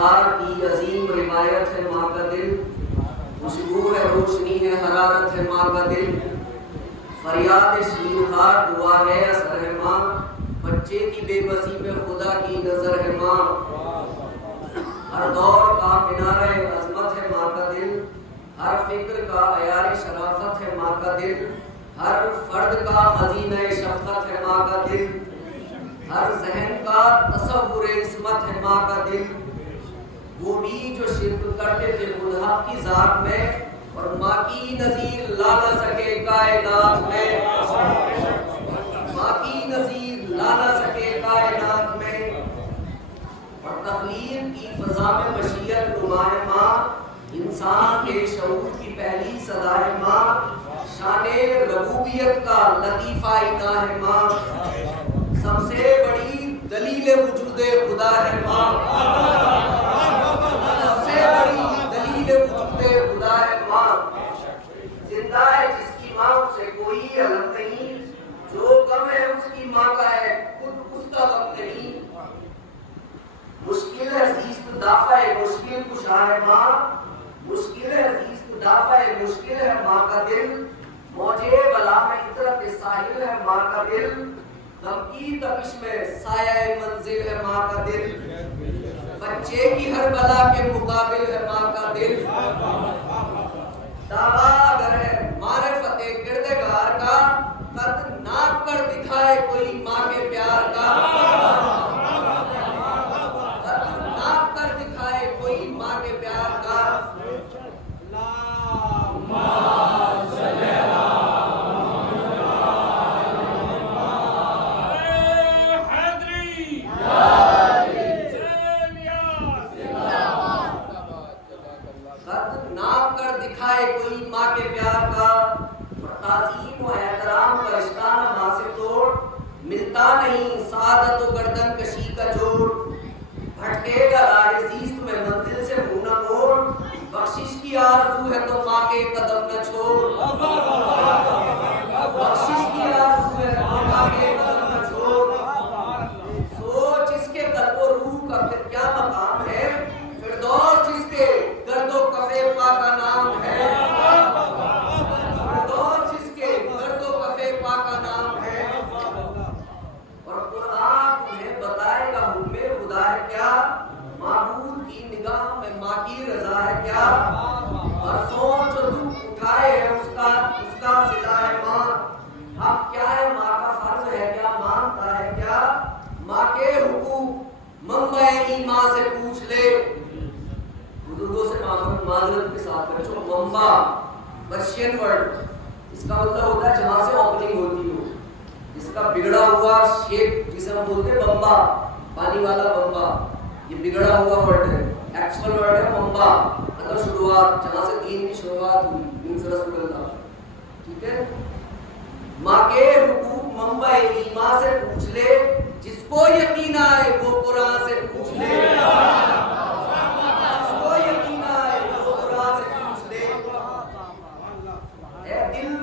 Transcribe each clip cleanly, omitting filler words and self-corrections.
نثار کی عظیم روایت ہے ماں کا دل، خوشبو ہے روشنی ہے حرارت ہے ماں کا دل، فریاد شیرخوار دعا ہے اثر ہے ماں، بچے کی بے بسی میں خدا کی نظر ہے ماں، ہر دور کا مینارہ عظمت ہے ماں کا دل، ہر فکر کا عیار شرافت ہے ماں کا دل، ہر فرد کا خزینہ شفقت ہے ماں کا دل، ہر ذہن کا تصور عصمت ہے ماں کا دل، وہ بھی جو شرک کرتے تھے خدا کی ذات میں، اور ماں کی نظیر لا نہ سکے کائنات میں، ماں کی نظیر لا نہ سکے کائنات میں، اور تخلیق کی فضا میں مشیت نمائے ماں، انسان کے شعور کی پہلی صدا ہے ماں، شان ربوبیت کا لطیفہ عطا ہے ماں، سب سے بڑی دلیل وجود خدا ہے ماں، سب سے بڑی دلیل وجود خدا ہے ماں، زندہ ہے جس کی ماں سے کوئی الگ نہیں، جو غم ہے اس کی ماں کا ہے خود اس کا غم نہیں، مشکل ہے زیست دافع مشکل کشا ہے ماں، مشکل ہے زیست دافع مشکل ہے ماں کا دل، موجے بلا میں عطرت ساحل ہے ماں کا دل، غم کی تپش میں سایہ منزل ہے ماں کا دل، بچے کی ہر بلا کے مقابل ہے ماں کا دل، دعویٰ اگر ہے معرفت کردگار کا، قد ناپ کر دکھائے کوئی ماں کے پیار کا، قد ناپ کر دکھائے کوئی ماں کے پیار کا، کوئی ماں کے پیار کا، اور تعظیم و احترام کا رشتہ نہ ماں سے توڑ، ملتا نہیں سعادت و گردن کشی کا جوڑ، بھٹکے گا راہ زیست میں منزل سے منہ نہ موڑ، بخشش کی آرزو ہے تو ماں کے قدم نہ چھوڑ، بخشش کی آرزو ہے تو ماں کے قدم نہ چھوڑ، سوچ اس کے قلب و روح کا پھر کیا مقام ہے، فردوس جس کے گرد و کفے پا کا نام ہے، فردوس جس کے گرد و کفے پا کا نام ہے، اور قرآن تمہیں بتائے گا حکم خدا ہے کیا، معبود کی نگاہ میں ماں کی رضا ہے کیا، اور سوچ جو دکھ اٹھائے ہے اس کا صدا ہے ماں، اب کیا ہے ماں کا فرض ہے کیا مانتا ہے کیا، ماں کے حقوق منبع ایمان سے پوچھ لے، بزرگوں سے معذرت کے ساتھ بچوں، منبع پرشین ورڈ، اس کا مطلب ہوتا ہے جہاں سے اوپننگ ہوتی ہو، جس کا بگڑا ہوا شیپ جسے ہم بولتے ہیں بمبا، پانی والا بمبا، یہ بگڑا ہوا ورڈ ہے، ایکچوئل ورڈ ہے منبع، مطلب شروعات، جہاں سے دین کی شروعات ہوئی، دین سے رسول اللہ، ٹھیک ہے، ماں کے حقوق منبع ایمان سے پوچھ لے، جس کو یقین آئے وہ قرآن سے پوچھ لے، جس کو یقین آئے وہ قرآن سے پوچھ لے، اے دل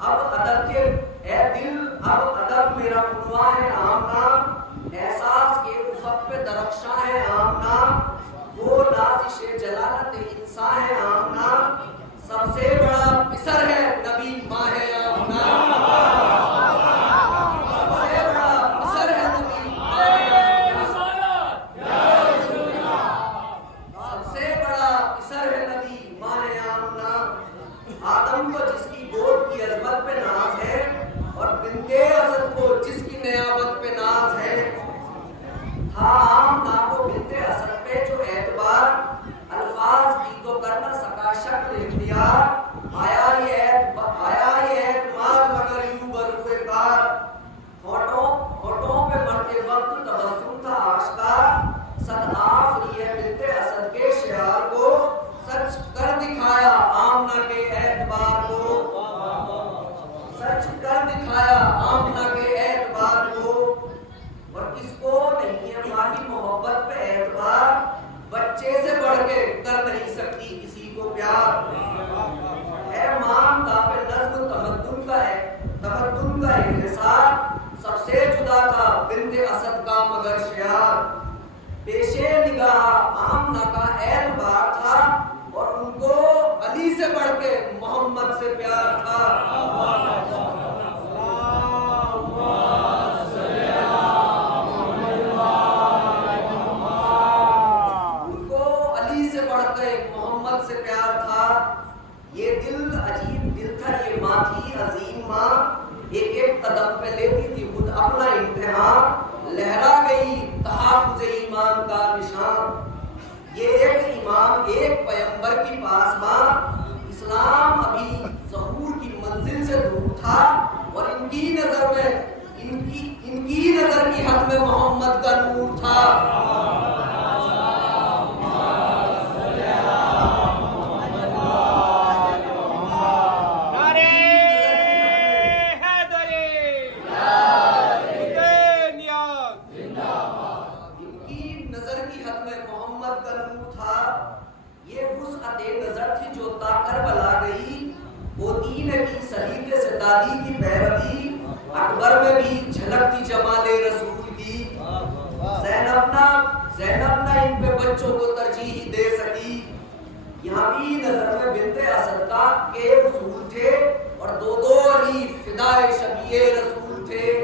اب ادب کے، اے دل اب ادب میرا عنوان ہے عام نام، احساس کے افق پہ درخشاں ہے عام نام، وہ نازش جلالت انسان ہے عام نام، سب سے بڑا پسر ہے نبی ماں ہے عام نام، سب سے بڑا پسر ہے نبی ماں ہے عام نام، شام. یہ ایک امام ایک پیغمبر کی پاسباں اسلام ابھی ظہور کی منزل سے دور تھا اور ان کی نظر میں ان کی نظر کی حد میں محمد کا نور تھا. دادی کی پیروی اکبر میں بھی جھلکتی جمال رسول کی. زینب نہ ان پہ بچوں کو ترجیح دے سکی. یہاں بھی نظر میں بنت اسد کا کے اصول تھے اور دو علی فدائے شبیہ رسول تھے.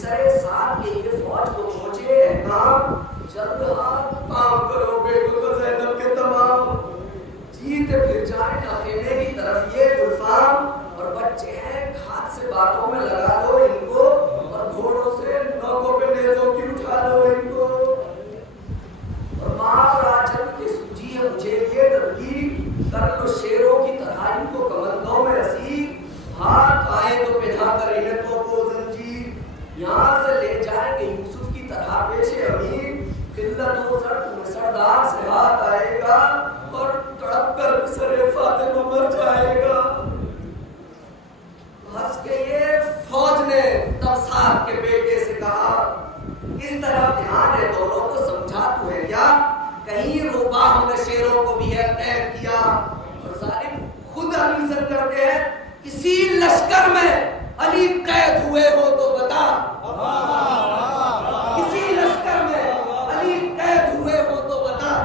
سرے ساتھ کے یہ فوج کو لگی، کر لو شیروں کی طرح ان کو کمندوں میں رسی، ہاتھ آئے تو پہنا کر انہیں تو زنجیر، یہاں سے لے جائیں گے یوسف کی طرح پیش امیر، قلت و سر تمہیں سردار سے ہاتھ آئے گا اور تڑپ کر سر فاطمہ مر جائے گا۔ ہنس کے یہ فوج نے تب صاحب کے بیٹے سے کہا، اس طرح دھیان ہے دونوں کو سمجھا تو ہے کیا، کہیں روبا ہم نے شیروں کو بھی ہے قید کیا، اور ظالم خود علی سے کرتے ہیں کسی لشکر میں علی قید ہوئے ہو تو بتا، کسی لشکر میں علی قید ہوئے ہو تو بتا،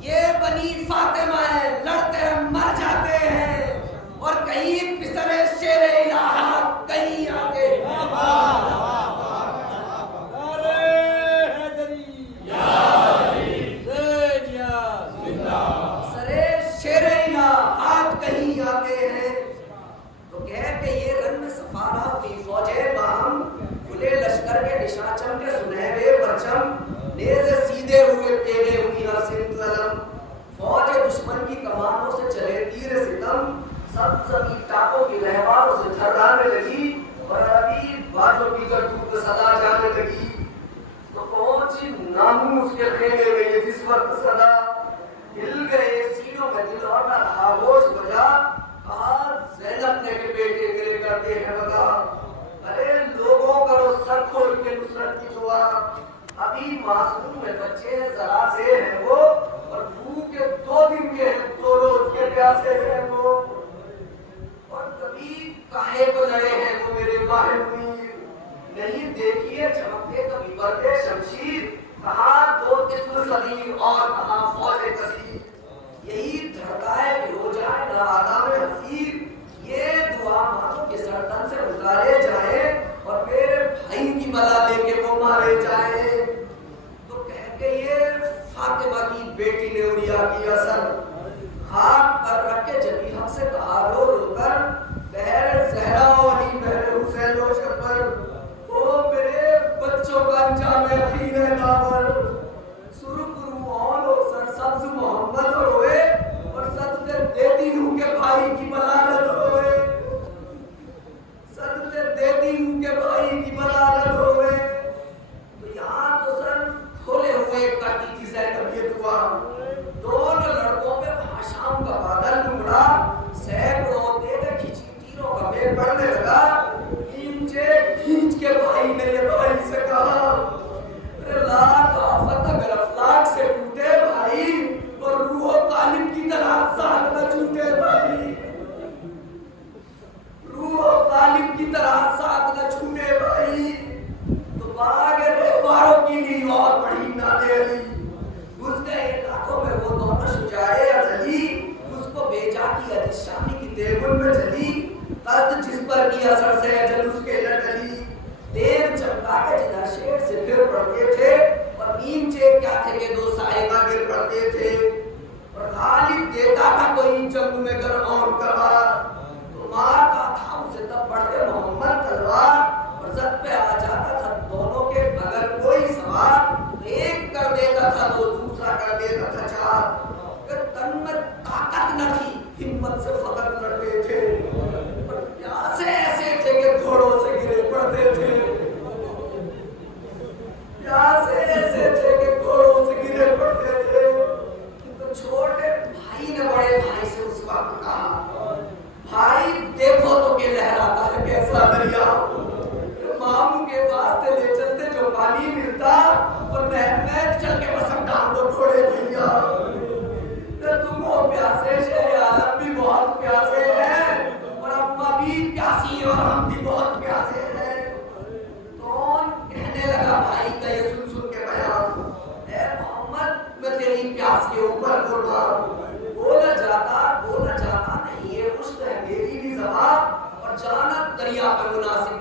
یہ بنی فاطمہ ہے لڑتے ہیں مر جاتے ہیں، اور کہیں پسرے شیر الہ کہیں آگے سرے شیر الہ ہاتھ کہیں آگے ہیں، تو کہہ کہ یہ رن میں سفارہ ہوئی فوجیں باہم، کھلے لشکر کے نشان چمکے سنہرے پرچم، نیزے سیدھے ہوئے تیرے ہوئی حسن قلم، فوج دشمن کی کمانوں سے چلے تیر ستم، سب زمین ٹاپوں کی رہواروں سے تھرانے لگی، اور ابھی باجوں کی گردوں صدا جانے لگی، تو پہنچی ناموس کے خیمے میں جس وقت صدا، ہل گئے سینوں میں دل اور نہ رہا ہوش بجا، کہا زینب نے کے بیٹے میرے کرتے ہیں بگا، ارے لوگوں کرو سر کھول کے نصرت کی دعا، ابھی معصوم ہے بچے ذرا سے ہیں وہ، اور بھوکے 2 دن کے ہیں 2 روز کے پیاسے ہیں وہ، اور کبھی کاہے کو لڑے ہیں وہ میرے ماہ منیر، نہیں دیکھیے چمکتے کبھی بردے شمشیر، کہاں 2 طفل صغیر اور کہاں فوج کثیر، یہی دھڑکائے کہ ہو جائے نہ آدم حسیر، یہ دعا مانو کہ سرطن سے اتارے جائیں اور میرے بھائی کی بلا لے کے وہ مارے جائیں، تو کہہ کے یہ فاطمہ کی بیٹی نے اڑیا کی اثر، خاک پر رکھ کے جبھی ہم سے کہا رو رو کر، بہر زہرا و علی بہر حسین و شبر، او میرے بچوں کا انجام اخیر ہے داور، سرخ روحان و سرسبز محمد روئے، اور صدقے دیتی ہوں کہ بھائی کی بلالت ہوئے، صدقے دیتی ہوں کہ بھائی کی بلالت ہوئے، تو یہاں تو سر کھولے ہوئے کرتی تھی زینب یہ دعا، دونوں لڑکوں میں وہاں شام کا بادل نمڑا، سینکڑوں تیرے کھچی تیروں کا میل پڑنے لگا، نیچے کھینچ کے بھائی نے یہ بھائی سے کہا، لاکھ آفت اگر افلاک سے ٹوٹے بھائی، اور روح و قالب کی طرح ساتھ نہ چھوٹے بھائی، روح و قالب کی طرح ساتھ نہ چھوٹے بھائی، تو باغ رہواروں کی لی اور پڑھی نادے علی، گھس گئے علاقوں میں وہ دونوں شجاعے ازلی، اس کو بیجا کی عزیز شامی کی دیگن میں جلی، قصد جس پر کی اثر سے اجل اس کے لٹلی، دیر چمکا کے جدھر شیر سے پھر پڑتے تھے، اور نیچے کیا تھے کہ 2 سائے کا گر پڑتے تھے، اور غالب دیتا تھا کوئی جنگ میں گرماؤں کا بار، تو مارتا تھا اسے تب پڑھتے محمد تلوار، اور زد پہ آ جاتا تھا دونوں کے اگر کوئی سوار، ایک کر دیتا تھا تو دوسرا کر دیتا تھا 4، کہ تن میں طاقت نہ تھی ہمت سے فقط لڑتے تھے، اور پیاسے ایسے تھے کہ گھوڑوں سے گرے پڑتے تھے، پیاسے ایسے تھے کہ گھوڑوں سے گرے پڑتے تھے، تو چھوٹے بھائی نے بڑے بھائی سے اس وقت کہا، بھائی دیکھو تو کہ لہراتا ہے کیسا دریا، ماموں کے واسطے لے چلتے جو پانی ملتا، اور میں چل کے بسم ڈال دو گھوڑے بھیا، تم ہو پیاسے شہر عالم بھی بہت پیاسے ہیں، اور اماں بھی پیاسی اور ہم بھی بہت پیاسے ہیں، کون کہنے لگا بھائی کا یہ سن کے بیان، اے محمد میں تیری پیاس کے اوپر قربان، بولا جاتا نہیں یہ عشق ہے میری بھی زبان، اور جانت دریا پہ مناسب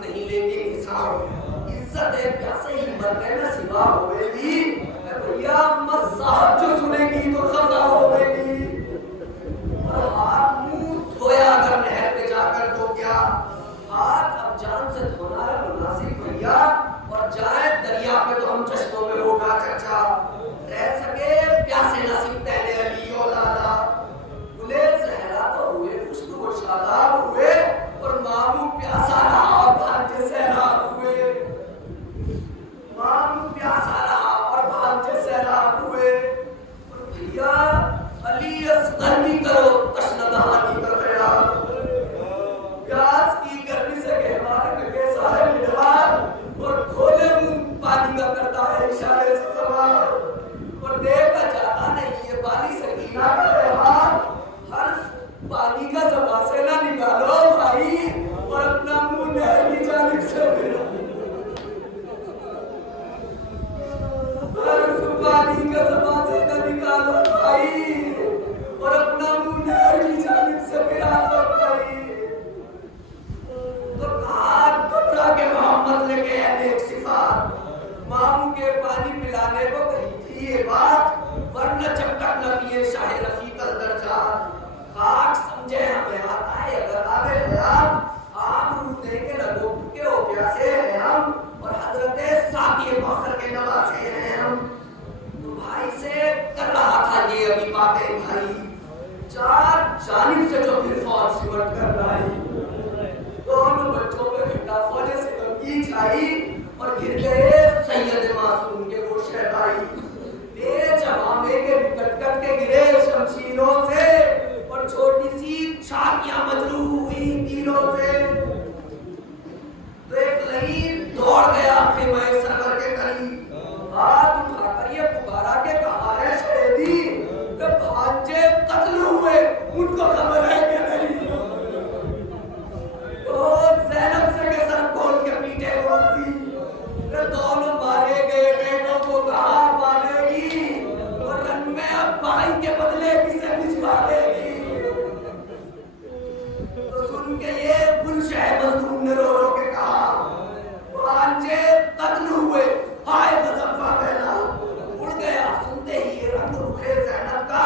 چار جانب سے جو پھر فوج سمٹ کر لائی، دونوں بچوں پہ گھٹا فوجیں سے گمگی چھائی اور گر گئے سید معصوم کے وہ شہدائی، بے جوامے کے کٹ کٹ کے گرے شمشیروں سے اور چھوٹی سی چھاتیاں مجروح ہوئی تیروں سے، تو ایک لعین دوڑ گیا خیمہ سرور کے قریب، ہاتھ اٹھا کر یہ پکارا کہ کہاں ہے شہیدی، کہ بھانجے قتل ہوئے ان کو خبر ہے کہ نہیں، تو زینب سے کے سر کھول کے پیٹے ہوتی، کہ دونوں مارے گئے بیٹوں کو کہاں پانے گی، اور رن میں اب بھائی کے بدلے کسے بھجوا دے گی۔ تو سن کے یہ گلشہ مظلوم نے رو رو کے کہا، بھانجے قتل ہوئے، ہائے غضب پہلا اڑ گیا۔ سنتے ہی یہ رنگ رخے زینب کا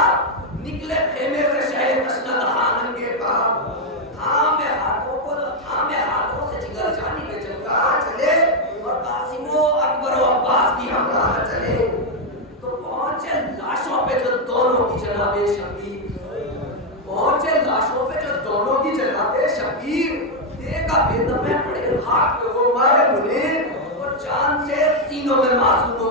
نکلے خیمے سے شہ تشنہ دہان انگے کا، تھامے ہاتھوں سے جگر جانی کے چمکا چلے اور قاسم و اکبر و عباس بھی ہمراہ چلے، تو پہنچے لاشوں پہ جو دونوں کی جناب شبیر، پہنچے لاشوں پہ جو دونوں کی جناب شبیر، دیکھا بے دمے پڑے ہاتھ پہ وہ مائے منیر اور جان سے سینوں میں معصوم